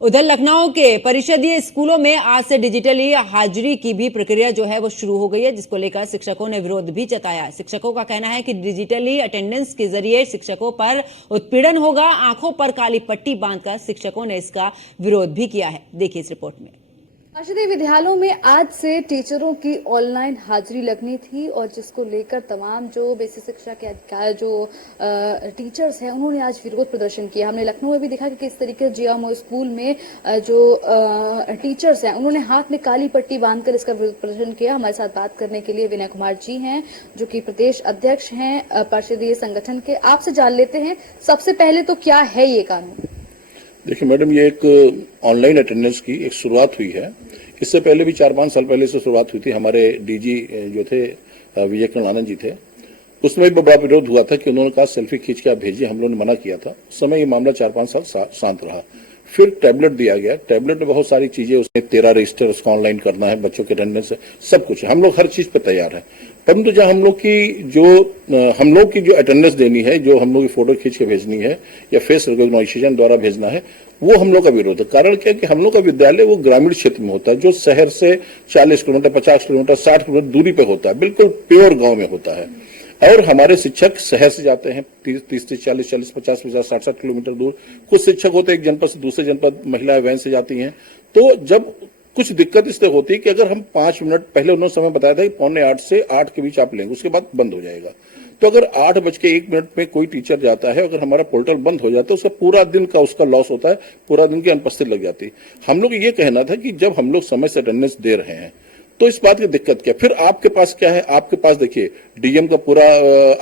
उधर लखनऊ के परिषदीय स्कूलों में आज से डिजिटली हाजिरी की भी प्रक्रिया जो है वो शुरू हो गई है, जिसको लेकर शिक्षकों ने विरोध भी जताया। शिक्षकों का कहना है कि डिजिटली अटेंडेंस के जरिए शिक्षकों पर उत्पीड़न होगा। आंखों पर काली पट्टी बांधकर शिक्षकों ने इसका विरोध भी किया है। देखिए इस रिपोर्ट में। परिषदीय विद्यालयों में आज से टीचरों की ऑनलाइन हाजिरी लगनी थी और जिसको लेकर तमाम जो बेसिक शिक्षा के अधिकारी जो टीचर्स हैं उन्होंने आज विरोध प्रदर्शन किया। हमने लखनऊ में भी देखा कि किस तरीके जियामो स्कूल में जो टीचर्स हैं उन्होंने हाथ में काली पट्टी बांधकर इसका विरोध प्रदर्शन किया। हमारे साथ बात करने के लिए विनय कुमार जी हैं जो कि प्रदेश अध्यक्ष हैं परिषदीय संगठन के। आपसे जान लेते हैं सबसे पहले तो क्या है ये कानून। देखिए मैडम, ये एक ऑनलाइन अटेंडेंस की एक शुरुआत हुई है। इससे पहले भी 4-5 साल पहले से शुरुआत हुई थी। हमारे डीजी जो थे विजय किरण आनंद जी थे, उसमें भी बड़ा विरोध हुआ था कि उन्होंने कहा सेल्फी खींच के आप भेजिए। हम लोगों ने मना किया था। उस समय ये मामला 4-5 साल शांत रहा। फिर टैबलेट दिया गया। टैबलेट में बहुत सारी चीजें, उसमें 13 रजिस्टर उसको ऑनलाइन करना है, बच्चों के अटेंडेंस है, सब कुछ है। हम लोग हर चीज पे तैयार है। परंतु जब हम लोग की जो अटेंडेंस देनी है, जो हम लोग की फोटो खींच के भेजनी है या फेस रिकॉग्निशन द्वारा भेजना है, वो हम लोग का विरोध है। कारण क्या है कि हम लोग का विद्यालय वो ग्रामीण क्षेत्र में होता है, जो शहर से 40 किलोमीटर, 50 किलोमीटर, 60 किलोमीटर दूरी पे होता है, बिल्कुल प्योर गांव में होता है। और हमारे शिक्षक शहर से जाते हैं 30 से 40, 50, 60 किलोमीटर दूर। कुछ शिक्षक होते हैं एक जनपद से दूसरे जनपद, महिलाएं वैन से जाती हैं। तो जब कुछ दिक्कत इससे होती है कि अगर हम 5 मिनट पहले उन्होंने समय बताया था कि 7:45 से 8 के बीच आप लेंगे, उसके बाद बंद हो जाएगा। तो अगर 8:01 में कोई टीचर जाता है, अगर हमारा पोर्टल बंद हो जाता है, उसका पूरा दिन का उसका लॉस होता है, पूरा दिन की अनुपस्थिति लग जाती है। हम लोग ये कहना था कि जब हम लोग समय से अटेंडेंस दे रहे हैं तो इस बात की दिक्कत क्या। फिर आपके पास क्या है, आपके पास देखिए डीएम का पूरा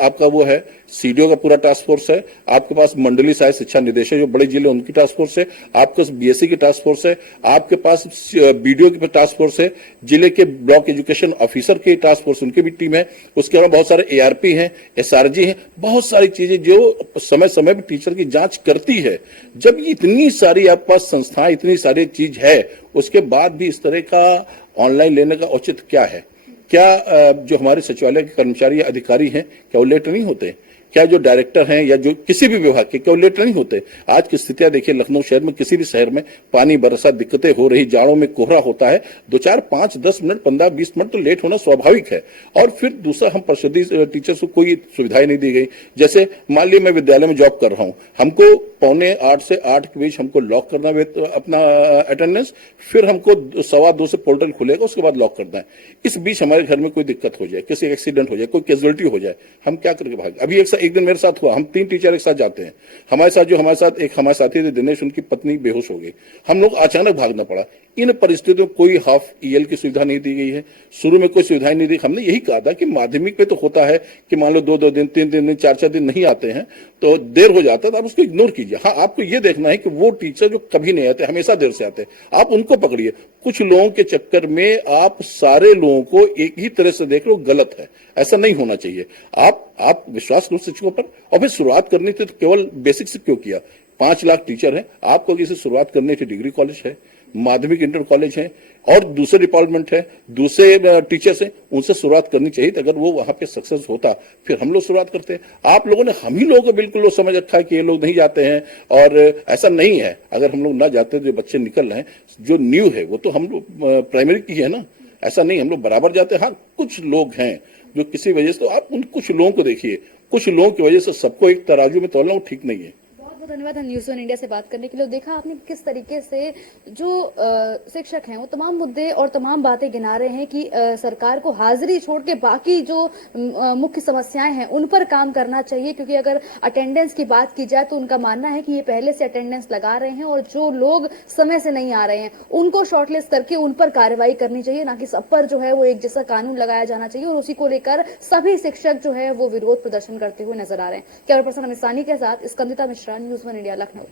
आपका वो है, सीडीओ का पूरा टास्क फोर्स है, आपके पास मंडलीय सहायक शिक्षा निदेशक जो बड़े जिले उनकी टास्क फोर्स है, आपके पास बीएससी की टास्क फोर्स है, आपके पास बीडीओ की टास्क फोर्स है, जिले के ब्लॉक एजुकेशन ऑफिसर की टास्क फोर्स उनकी भी टीम है, उसके अलावा बहुत सारे एआरपी हैं, एसआरजी हैं, बहुत सारी चीजें जो समय समय पर टीचर की जांच करती है। जब इतनी सारी आपके पास संस्थाएं, इतनी सारी चीज है, उसके बाद भी इस तरह का ऑनलाइन लेने का औचित्य क्या है। क्या जो हमारे सचिवालय के कर्मचारी या अधिकारी हैं, क्या वो लेट नहीं होते? क्या जो डायरेक्टर हैं या जो किसी भी विभाग के, क्या वो लेट नहीं होते? आज की स्थितियां देखिए, लखनऊ शहर में, किसी भी शहर में पानी बरसा, दिक्कतें हो रही, जाड़ों में कोहरा होता है, 2, 4, 5, 10 मिनट, 15, 20 मिनट तो लेट होना स्वाभाविक है। और फिर दूसरा, हम परिषदीय टीचर्स को कोई सुविधाएं नहीं दी गई। जैसे मान लीजिए मैं विद्यालय में जॉब कर रहा हूं, हमको 7:45 से 8 के बीच हमको लॉक करना है अपना अटेंडेंस, फिर हमको 2:15 से पोर्टल खुलेगा, उसके बाद लॉक करना है। इस बीच हमारे घर में कोई दिक्कत हो जाए, किसी एक्सीडेंट हो जाए, कोई कैजुअलिटी हो जाए, हम क्या करके भागे। अभी एक दिन मेरे साथ हुआ, हम 3 टीचर एक साथ जाते हैं। हमारे साथ एक हमारे साथी थे दिनेश, उनकी पत्नी बेहोश हो गई, हम लोग अचानक भागना पड़ा। इन परिस्थितियों में कोई हाफ ईएल की सुविधा नहीं दी गई है, शुरू में कोई सुविधाएं नहीं दी। हमने यही कहा था कि माध्यमिक पे तो होता है कि मान लो 2-2 दिन, 3-3 दिन, 4-4 दिन नहीं आते हैं तो देर हो जाता है, तो आप उसको इग्नोर कीजिए। हाँ, आपको ये देखना है कि वो टीचर जो कभी नहीं आते, हमेशा देर से आते, आप उनको पकड़िए। कुछ लोगों के चक्कर में आप सारे लोगों को एक ही तरह से देख लो, गलत है, ऐसा नहीं होना चाहिए। आप विश्वास करो शिक्षकों पर। और फिर शुरुआत करनी थी तो केवल बेसिक से क्यों किया? 5 लाख टीचर हैं, आपको किसी शुरुआत करनी थी, डिग्री कॉलेज है, माध्यमिक इंटर कॉलेज है और दूसरे डिपार्टमेंट है, दूसरे टीचर्स हैं, उनसे शुरुआत करनी चाहिए। तो अगर वो वहां पे सक्सेस होता, फिर हम लोग शुरुआत करते हैं। आप लोगों ने, हम ही लोगों को बिल्कुल लोग समझ रखा है कि ये लोग नहीं जाते हैं, और ऐसा नहीं है। अगर हम लोग ना जाते तो जो बच्चे निकल रहे हैं, जो न्यू है वो तो हम लोग प्राइमरी की है ना, ऐसा नहीं, हम लोग बराबर जाते हैं। हाँ, कुछ लोग हैं जो किसी वजह से, तो आप उन कुछ लोगों को देखिए, कुछ लोगों की वजह से सबको एक तराजू में तोलना वो ठीक नहीं है। बहुत धन्यवाद हम न्यूज़ 1 इंडिया से बात करने के लिए। देखा आपने किस तरीके से जो शिक्षक हैं वो तमाम मुद्दे और तमाम बातें गिना रहे हैं कि सरकार को हाजिरी छोड़ के बाकी जो मुख्य समस्याएं हैं उन पर काम करना चाहिए, क्योंकि अगर अटेंडेंस की बात की जाए तो उनका मानना है कि ये पहले से अटेंडेंस लगा रहे हैं और जो लोग समय से नहीं आ रहे हैं उनको शॉर्टलिस्ट करके उन पर कार्रवाई करनी चाहिए, ना कि सब पर जो है वो एक जैसा कानून लगाया जाना चाहिए। और उसी को लेकर सभी शिक्षक जो है वो विरोध प्रदर्शन करते हुए नजर आ रहे हैं। कैमरा पर्सन अमित सानी के साथ स्कंदिता मिश्रा, न्यूज़ 1 इंडिया, लखनऊ।